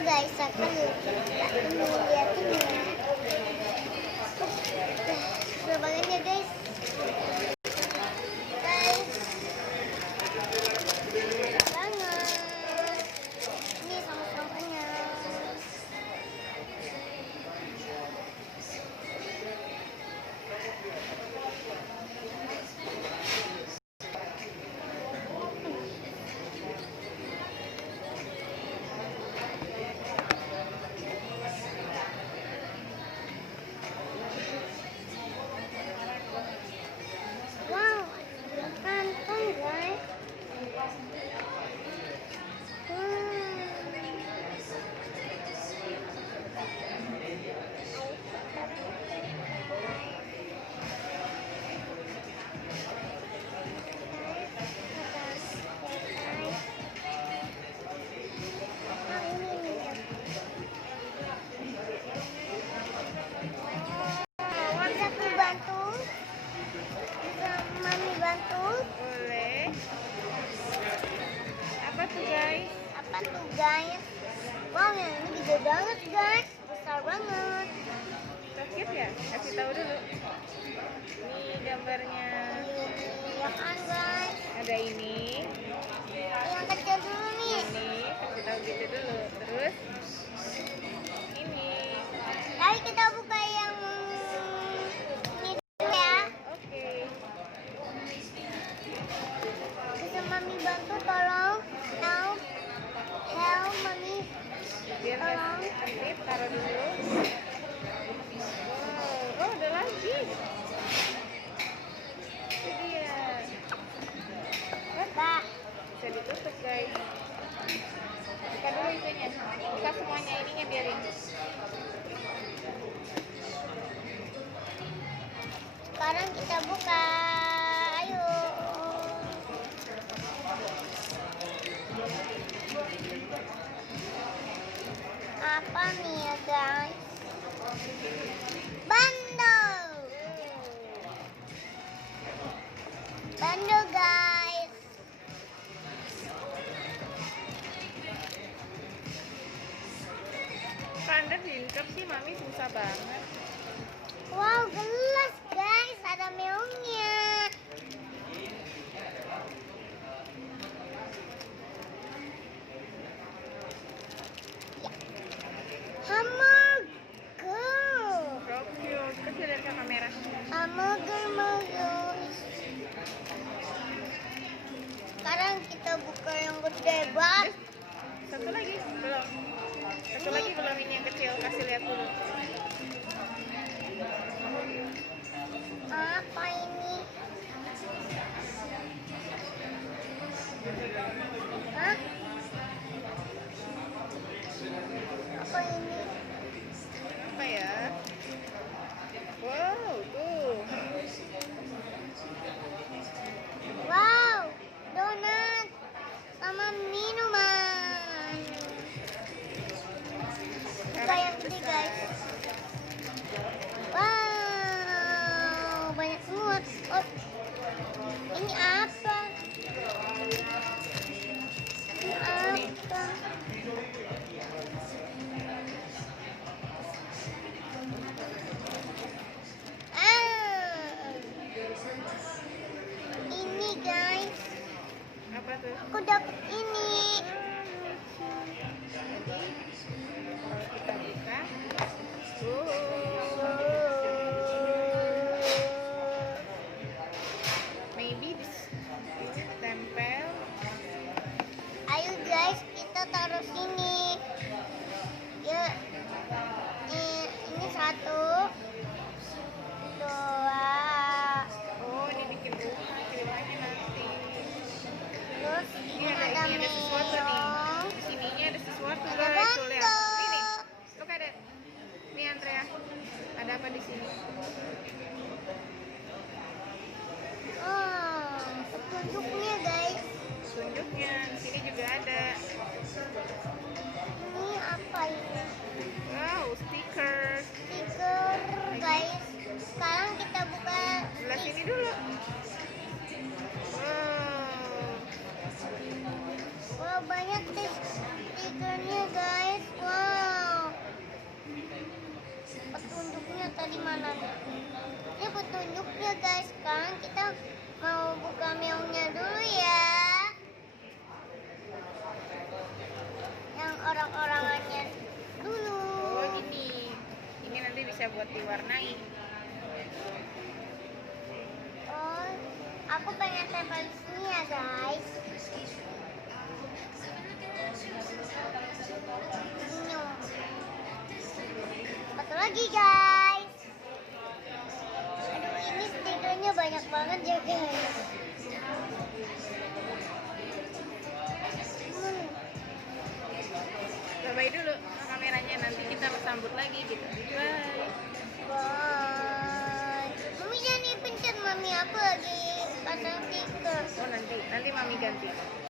guys, aku liatin ya. Seru banget ya guys. Banget. Ini sama-samanya. Wow, kantong guys. Bisa aku bantu? Bisa mami bantu? Boleh. Apa tuh guys? Apa tuh guys? Wow, yang ini gede banget guys, besar banget. Sakit ya? Kasih tahu dulu. Ini gambarnya. Ya kan guys? Ada ini. Yang kecil dulu nih. Ini kasih tahu gitu dulu. Terus ini. Mari kita buka yang ini dulu ya. Oke. Bisa mami bantu tolong? Help mami. Biar nggak aktif, taruh dulu. Wow. Oh, ada lagi. Itu dia. Kak, Bisa ditutup guys. Buka dulu itunya. Buka semuanya ininya biarin. sekarang kita buka. Ayo. Apa nih ya guys? Bandel. Bandel guys. Anda diingkap sih mami susah banget. Wow, gelas guys, ada meongnya. Ya. Hamburger. So cute. Kasih lihat ke kamera. Hamburger. Sekarang kita buka yang gede banget. Satu lagi belum. Satu lagi belum, ini yang kecil. Kasih lihat dulu. Apa ini? Hah? Apa ini? Apa ya? Wow, tuh. Wow, donat sama minuman. Buka yang gede guys. Wow, banyak banget. Oh, ini apa? Ini apa? Ini guys, Apa tuh? aku dapet ini. Kalau kita buka. Maybe this tempel. Ayo guys, kita taruh sini. Ya, ini satu, dua, Oh, ini bikin rumah ceritanya nanti. terus ini Ini ada ada sesuatu nih. meong. Di sininya ada sesuatu Ada guys. Tuh lihat. bando. Ini. Look ada. Nih Andrea. Ada apa di sini? Oh, petunjuknya guys. Tunjuknya. Di sini juga ada. Ini apa ini? Wow, stiker. Stiker guys. Sekarang kita buka Sebelah sini dulu. Wow. Wow, banyak buat diwarnai. Oh, aku pengen tempel di sini ya guys. Satu lagi guys. Aduh, ini stikernya banyak banget ya guys. Bye dulu kameranya, nanti kita sambut lagi gitu. Bye. Bye. Mami jangan dipencet mami, aku lagi pasang stiker. Oh nanti mami ganti.